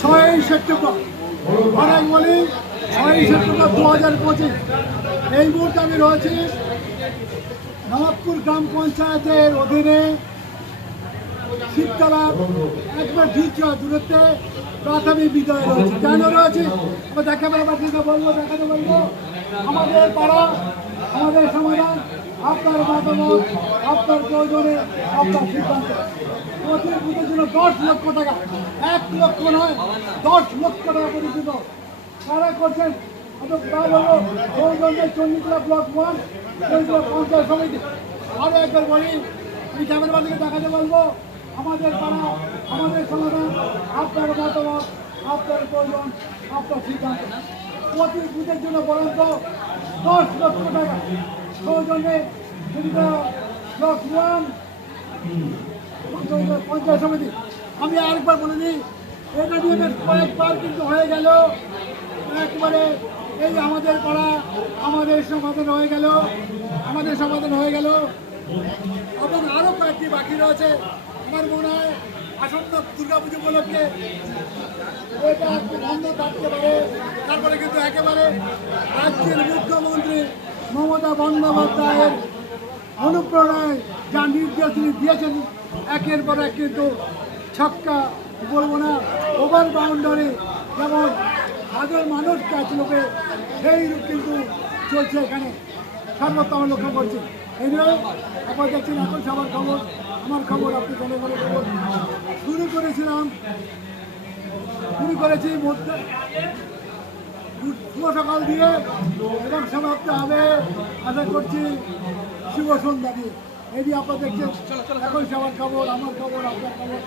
ছয়ই সেপ্টেম্বর। অনেক বলি ছয়ই সেপ্টেম্বর দু হাজার পঁচিশ। এই মুহূর্তে আমি রয়েছি নবাবপুর গ্রাম পঞ্চায়েতের অধীনে শীততলা একবার ঠিক দূরত্বে প্রাথমিক বিদ্যালয় রয়েছে। কেন রয়েছে? আমরা দেখাবে আপনাকে বলব, দেখাতে বলব। আমাদের পাড়া, আমাদের সমাধান আপনার মতামত, আপনার প্রয়োজনে আপনার সিদ্ধান্ত। প্রতি বুথের জন্য দশ লক্ষ টাকা। এক লক্ষ নয়, দশ লক্ষ টাকা পর্যন্ত কারা করছেন তা সৌজন্যের চণ্ডীতলা ব্লক ওয়ান, চণ্ডীতলা পঞ্চায়েত সমিতি। আরও একবার বলি আমি ক্যামেরা বাদিকে দেখাতে বলব, আমাদের পাড়া, আমাদের সমাধান, আপনার মতামত, আপনার প্রয়োজন, আপনার সিদ্ধান্ত। প্রতি বুথের জন্য বরন্ত দশ লক্ষ টাকা। ওয়ান পঞ্চায়েত সমিতি। আমি আরেকবার বলে দিই এটা নিয়ে বেশ কয়েকবার কিন্তু হয়ে গেল একবারে এই আমাদের পাড়া আমাদের সমাধান হয়ে গেল আমাদের সমাধান হয়ে গেল এবং আরও কয়েকটি বাকি রয়েছে। আমার মনে হয় আসন্ন দুর্গাপুজো উপলক্ষে এটা বন্ধ থাকতে পারে। তারপরে কিন্তু একেবারে রাজ্যের মুখ্যমন্ত্রী মমতা বন্দ্যোপাধ্যায়ের অনুপ্রেরণায় যা নির্দেশ তিনি দিয়েছেন, একের পর এক কিন্তু ছক্কা বলব না ওভার বাউন্ডারি যেমন হাজার মানুষ ক্যাচ লোকে, সেই রূপ কিন্তু চলছে এখানে। সর্বত্র আমরা লক্ষ্য করছি। এই নিয়ে আপনার দেখছেন এখন সবার খবর, আমার খবর, আপনি জনগণের খবর। শুরু করেছিলাম, শুরু করেছি মধ্যে শুভ সকাল দিয়ে এবং সমাপ্ত হবে। আশা করছি শুভ সন্ধ্যা দিয়ে। দিয়ে আপনার দেখছেন, এখন সবার খবর, আমার খবর, আপনার খবর।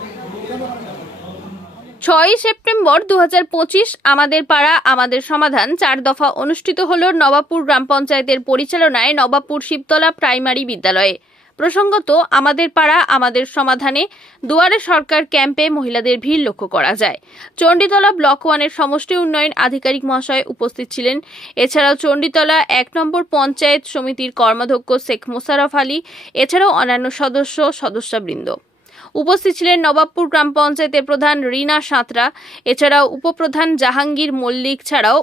ছয়ই সেপ্টেম্বর দু হাজার পঁচিশ, আমাদের পাড়া, আমাদের সমাধান চার দফা অনুষ্ঠিত হল নবাবপুর গ্রাম পঞ্চায়েতের পরিচালনায় নবাবপুর শিবতলা প্রাইমারি বিদ্যালয়ে। প্রসঙ্গত, আমাদের পাড়া, আমাদের সমাধানে দুয়ারে সরকার ক্যাম্পে মহিলাদের ভিড় লক্ষ্য করা যায়। চণ্ডীতলা ব্লক ওয়ানের সমষ্টি উন্নয়ন আধিকারিক মহাশয় উপস্থিত ছিলেন। এছাড়াও চণ্ডীতলা এক নম্বর পঞ্চায়েত সমিতির কর্মাধ্যক্ষ শেখ মোশাররফ আলী, এছাড়াও অন্যান্য সদস্য, সদস্যবৃন্দ। উপস্থিত ছিলেন নবাবপুর গ্রাম পঞ্চায়েতের প্রধান রীনা সাঁতরা, এছাড়াও উপপ্রধান জাহাঙ্গীর মল্লিক ছাড়াও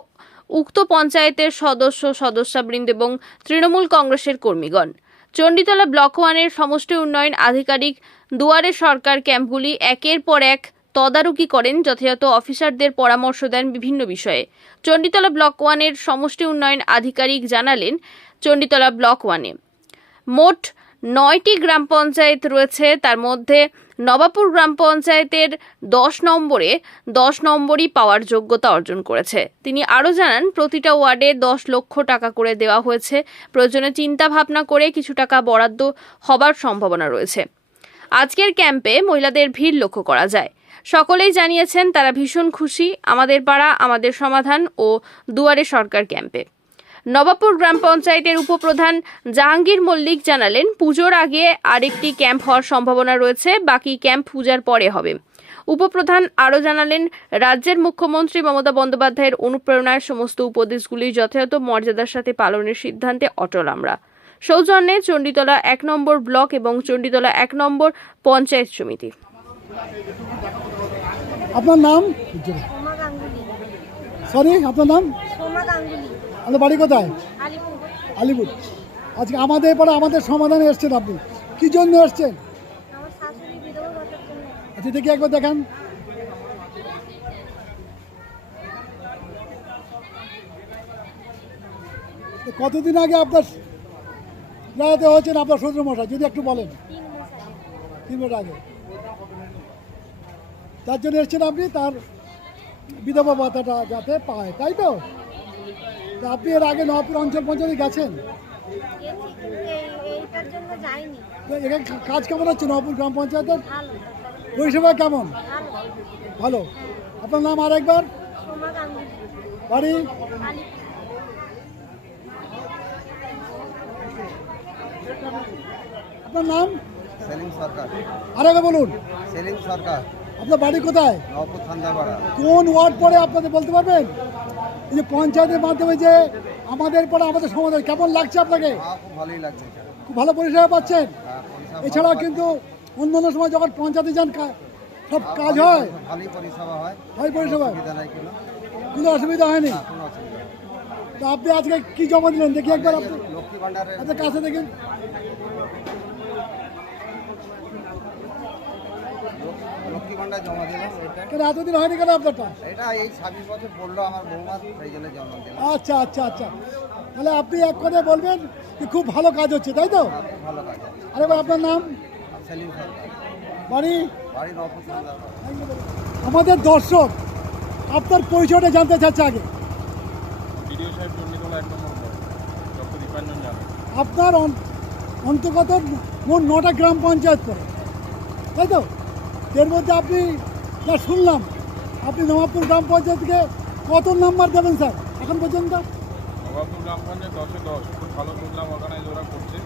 উক্ত পঞ্চায়েতের সদস্য, সদস্যবৃন্দ এবং তৃণমূল কংগ্রেসের কর্মীগণ। চণ্ডীতলা ব্লক ওয়ানের সমষ্টি উন্নয়ন আধিকারিক দুয়ারে সরকার ক্যাম্পগুলি একের পর এক তদারকি করেন যথাযথ অফিসারদের পরামর্শ দেন বিভিন্ন বিষয়ে। চণ্ডীতলা ব্লক ওয়ানের সমষ্টি উন্নয়ন আধিকারিক জানালেন, চণ্ডীতলা ব্লক ওয়ানে মোট নয়টি গ্রাম পঞ্চায়েত রয়েছে। তার মধ্যে নবাবপুর গ্রাম পঞ্চায়েতের দশ নম্বরে দশ নম্বরই পাওয়ার যোগ্যতা অর্জন করেছে। তিনি আরও জানান, প্রতিটা ওয়ার্ডে দশ লক্ষ টাকা করে দেওয়া হয়েছে। প্রয়োজনে চিন্তা ভাবনা করে কিছু টাকা বরাদ্দ হবার সম্ভাবনা রয়েছে। আজকের ক্যাম্পে মহিলাদের ভিড় লক্ষ্য করা যায়। সকলেই জানিয়েছেন, তারা ভীষণ খুশি। আমাদের পাড়া, আমাদের সমাধান ও দুয়ারে সরকার ক্যাম্পে। নবাবপুর গ্রাম পঞ্চায়েতের উপপ্রধান জাহাঙ্গীর মল্লিক জানালেন পুজোর আগে আরেকটি ক্যাম্প হওয়ার সম্ভাবনা রয়েছে বাকি ক্যাম্প পূজার পরে হবে। উপপ্রধান আরও জানালেন রাজ্যের মুখ্যমন্ত্রী মমতা বন্দ্যোপাধ্যায়ের অনুপ্রেরণায় সমস্ত উপদেশগুলি যথাযথ মর্যাদার সাথে পালনের সিদ্ধান্তে অটল আমরা। সৌজন্যে চণ্ডীতলা এক নম্বর ব্লক এবং চণ্ডীতলা এক নম্বর পঞ্চায়েত সমিতি। আপনার নাম? সরি আপনার নাম? সোমা গাঙ্গুলি। আপনার বাড়ি কোথায়? আলিপুর। আজকে আমাদের পরে আমাদের সমাধানে এসছেন আপনি। কি জন্য এসছেন? আচ্ছা দেখি একবার দেখান। কতদিন আগে আপনার বেড়াতে হয়েছেন আপনার শ্বশুর মশাই যদি একটু বলেন। তিন মাস আগে। তার জন্য এসছেন আপনি, তার বিধবা ভাতাটা যাতে পায়, তাই তা? আপনি এর আগে নবপুর অঞ্চল পঞ্চায়েতে গেছেন? গেছি কিন্তু এই- এইটার জন্য যাইনি। তো এখানে কাজ কেমন হচ্ছে নবপুর গ্রাম পঞ্চায়েতের? পরিষেবা কেমন? ভালো। ভালো। আপনার নাম আর একবার? বাড়ি? আপনার নাম? সেলিম সরকার। আর একবার বলুন। সেলিম সরকার। আপনার বাড়ি কোথায়? নবপুর থান্দাপাড়া কোন ওয়ার্ড পড়ে আপনাদের বলতে পারবেন? এই যে পঞ্চায়েতের মাধ্যমে যে আমাদের পরে আমাদের সমাধান কেমন লাগছে আপনাকে? খুব ভালোই লাগছে খুব ভালো পরিষেবা পাচ্ছেন? হ্যাঁ, এছাড়াও কিন্তু অন্য অন্য সময় যখন পঞ্চায়েতে যান সব কাজ হয়। ভালোই পরিষেবা হয়। হয় পরিষেবা। কোনো। অসুবিধা হয়নি। তো আপনি আজকে কি জমা দিলেন? দেখি একবার আপনি আচ্ছা কাছে দেখুন জমা দিলাম এটা কেন এতদিন হয়নি কেন আপনারটা? এটা এই ছাব্বিশ বছর পড়ল আমার বৌমা সেই জন্য জন্ম দিলাম আচ্ছা আচ্ছা আচ্ছা। তাহলে আপনি এক কথায় বলবেন যে খুব ভালো কাজ হচ্ছে তাই তো? খুব ভালো কাজ আরেকবার আপনার নাম? সেলিম সরকার। বাড়ি? আমাদের দর্শক আপনার পরিচয়টা জানতে চাচ্ছে আগে। ভিডিও সাহেব চণ্ডীতলা এক নম্বর ডক্টর দীপাঞ্জন জানা। আপনার অন্তর্গত মোট নটা গ্রাম পঞ্চায়েত করে তাই তো? এর মধ্যে আপনি যা শুনলাম। আপনি নবাবপুর গ্রাম পঞ্চায়েতকে কত নাম্বার দেবেন স্যার? এখন পর্যন্ত? নবাবপুর গ্রাম পঞ্চায়েত দশে দশ। খুব ভালো প্রোগ্রাম অর্গানাইজ ওরা করছে।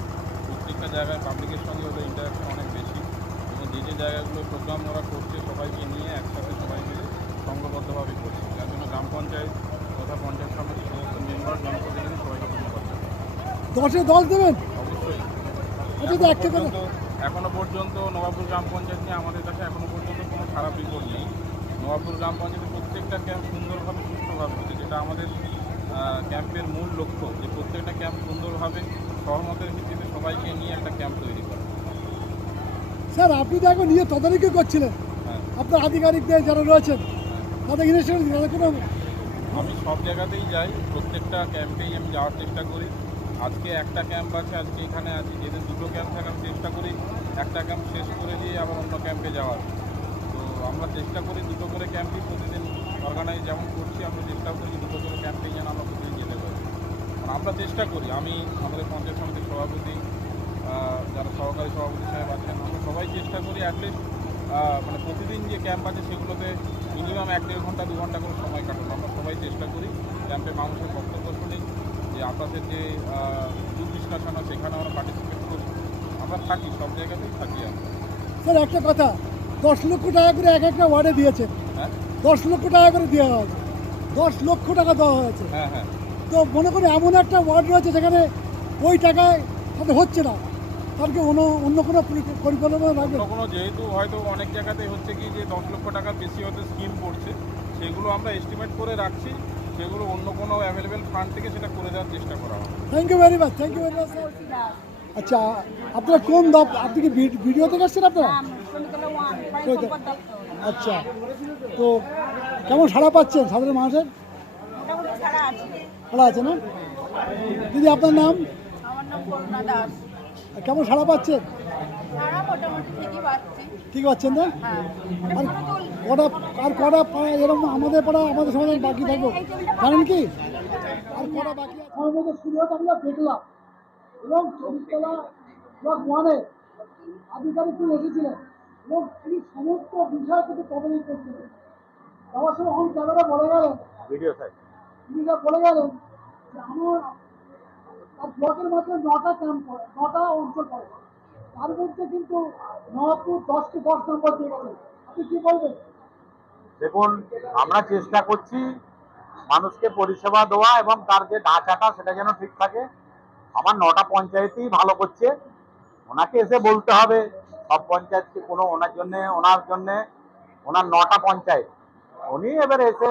প্রত্যেকটা জায়গায় পাবলিকের সঙ্গে ওদের ইন্টারাকশন অনেক বেশি। এবং যে যে জায়গাগুলো প্রোগ্রাম ওরা করছে সবাইকে নিয়ে একসাথে সবাই মিলে সংঘবদ্ধভাবে করছে। যার জন্য গ্রাম পঞ্চায়েত তথা পঞ্চায়েত সমিতির সমস্ত মেম্বার জনপ্রতিনিধি সবাইকে ধন্যবাদ দশে দশ দেবেন? অবশ্যই। তো একটা কথা পর্যন্ত এখনও পর্যন্ত নবাবপুর গ্রাম পঞ্চায়েত নিয়ে আমাদের কাছে এখনও পর্যন্ত কোনো খারাপ রিপোর্ট নেই। নবাবপুর গ্রাম পঞ্চায়েতের প্রত্যেকটা ক্যাম্প সুন্দরভাবে সুস্থভাবে হচ্ছে যেটা আমাদের ক্যাম্পের মূল লক্ষ্য যে প্রত্যেকটা ক্যাম্প সুন্দরভাবে সহমতের ভিত্তিতে সবাইকে নিয়ে একটা ক্যাম্প তৈরি করা। স্যার আপনি তো এখন নিয়ে তদারকি করছিলেন। হ্যাঁ। আপনার আধিকারিকদের যারা রয়েছেন তাদের ইনস্ট্রাকশন আমি সব জায়গাতেই যাই প্রত্যেকটা ক্যাম্পেই আমি যাওয়ার চেষ্টা করি। আজকে একটা ক্যাম্প আছে, আজকে এখানে আছি। যেদিন দুটো ক্যাম্প থাকে আমি চেষ্টা করি, একটা ক্যাম্প শেষ করে দিয়ে আবার অন্য ক্যাম্পে যাওয়ার। তো আমরা চেষ্টা করি দুটো করে ক্যাম্পই প্রতিদিন অর্গানাইজ যেমন করছি, আমরা চেষ্টা করি দুটো করে ক্যাম্পে যেন আমরা প্রতিদিন যেতে পারি। আমরা চেষ্টা করি, আমি, আমাদের পঞ্চায়েত সমিতির সভাপতি যারা সহকারী সভাপতি সাহেব আছেন, আমরা সবাই চেষ্টা করি অ্যাটলিস্ট মানে প্রতিদিন যে ক্যাম্প আছে সেগুলোতে মিনিমাম এক দেড় ঘণ্টা, দু ঘণ্টা করে সময় কাটানো। আমরা সবাই চেষ্টা করি ক্যাম্পে মানুষের বক্তব্য আপনাদের যে ডিসকাশন আছে সেখানে আমরা পার্টিসিপেট করি আমরা থাকি সব জায়গাতেই থাকি আমরা। স্যার একটা কথা দশ লক্ষ টাকা করে এক একটা ওয়ার্ডে দিয়েছেন। হ্যাঁ? দশ লক্ষ টাকা করে দেওয়া হয়েছে দশ লক্ষ টাকা দেওয়া হয়েছে। হ্যাঁ হ্যাঁ। তো মনে করি এমন একটা ওয়ার্ড রয়েছে যেখানে ওই টাকায় তাদের হচ্ছে না। তাদেরকে অন্য অন্য কোনো পরিকল্পনা অন্য কোনো যেহেতু হয়তো অনেক জায়গাতেই হচ্ছে কি যে দশ লক্ষ টাকার বেশি হয়তো স্কিম পড়ছে সেগুলো আমরা এস্টিমেট করে রাখছি। সেগুলো অন্য কোনো অ্যাভেলেবেল ফান্ড থেকে সেটা করে দেওয়ার চেষ্টা করা হবে thank you very much thank you very much আচ্ছা আপনারা কোন দপ আপনি কি ভিডিও থেকে আসছেন আপনারা? আচ্ছা তো কেমন সাড়া পাচ্ছেন সাধারণ মানুষের? সাড়া আছে না? দিদি আপনার নাম? আমার নাম করুণা দাস। কেমন সাড়া পাচ্ছেন? ছাড়া মোটামুটি ঠিকই পাচ্ছি। ঠিক পাচ্ছেন না? হ্যাঁ আর কটা আর কটা এরকম আমাদের পাড়া আমাদের সমাধান বাকি থাকব জানেন কি? আর কটা বাকি আছে? আমার মধ্যে শুরু হতে আমরা দেখলাম। এবং চরিতলা ব্লক ওয়ানে আধিকারিক তিনি এসেছিলেন। এবং তিনি সমস্ত বিষয় কিন্তু তদারকি করছিলেন। আমার সময় অন ক্যামেরা বলে গেলেন। ভিডিও সাইড তিনি বলে গেলেন যে আমার ব্লকের মাত্র নটা ক্যাম্প পড়ে নটা অঞ্চল পড়ে তার মধ্যে কিন্তু নবাবপুর দশটি দশ নম্বর দিয়ে গেছে আপনি কি বলবেন? দেখুন আমরা চেষ্টা করছি মানুষকে পরিষেবা দেওয়া এবং তার যে ঢাঁচাটা সেটা যেন ঠিক থাকে। আমার নটা পঞ্চায়েতই ভালো করছে। ওনাকে এসে বলতে হবে সব পঞ্চায়েতকে কোনো ওনার জন্যে ওনার জন্যে ওনার নটা পঞ্চায়েত। উনি এবার এসে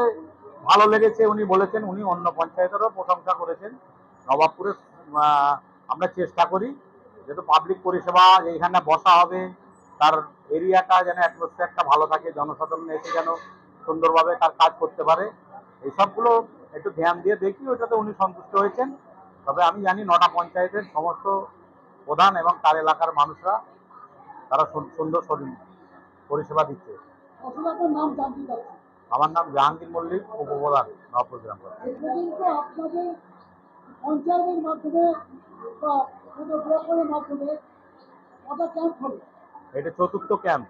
ভালো লেগেছে উনি বলেছেন উনি অন্য পঞ্চায়েতেরও প্রশংসা করেছেন। নবাবপুরে আহ, আমরা চেষ্টা করি যেহেতু পাবলিক পরিষেবা এইখানে বসা হবে তার এরিয়াটা যেন অ্যাটমসফিয়ারটা ভালো থাকে জনসাধারণ এসে যেন সুন্দরভাবে তার কাজ করতে পারে। এই সবগুলো একটু ধ্যান দিয়ে দেখি ওইটাতে উনি সন্তুষ্ট হয়েছেন। তবে আমি জানি নটা পঞ্চায়েতের সমস্ত প্রধান এবং তার এলাকার মানুষরা তারা সুন্দর শরীর পরিষেবা দিচ্ছে। আমার নাম জাহাঙ্গীর মল্লিক উপপ্রধান নবপুর গ্রাম পঞ্চায়েত। এই পর্যন্ত আপনাদের পঞ্চায়েতের মাধ্যমে বা আমাদের ব্লকের মাধ্যমে কটা ক্যাম্প হবে এটা চতুর্থ ক্যাম্প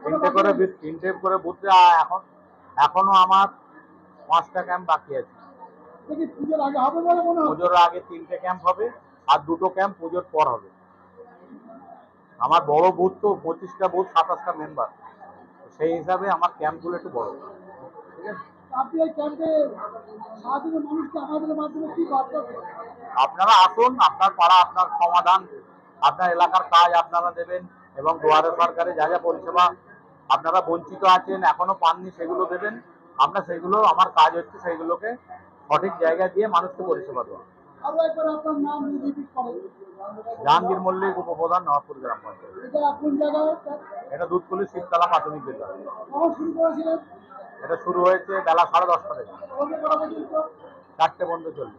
তিনটে করে তিনটে করে বুথে এখন এখনও আমার পাঁচটা ক্যাম্প বাকি আছে। পুজোর আগে হবে বলে মনে হয়? পুজোর আগে তিনটে ক্যাম্প হবে আর দুটো ক্যাম্প পুজোর পর হবে। আমার বড় বুথ তো পঁচিশটা বুথ সাতাশটা মেম্বার সেই হিসাবে আমার ক্যাম্পগুলো একটু বড়। ঠিক আছে? আপনারা আসুন, আপনার পাড়া, আপনার সমাধান, আপনার এলাকার কাজ আপনারা দেবেন এবং দুয়ারে সরকারে যা যা পরিষেবা আপনারা বঞ্চিত আছেন, এখনও পাননি, সেগুলো দেবেন। আমরা সেগুলো, আমার কাজ হচ্ছে সেগুলোকে সঠিক জায়গায় দিয়ে মানুষকে পরিষেবা দেওয়া। জাহাঙ্গীর মল্লিক উপপ্রধান নবাবপুর গ্রাম পঞ্চায়েত। এটা দুধকুলি শীততলা প্রাথমিক বিদ্যালয়। এটা শুরু হয়েছে বেলা সাড়ে দশটা থেকে। চারটে বন্ধ চলবে।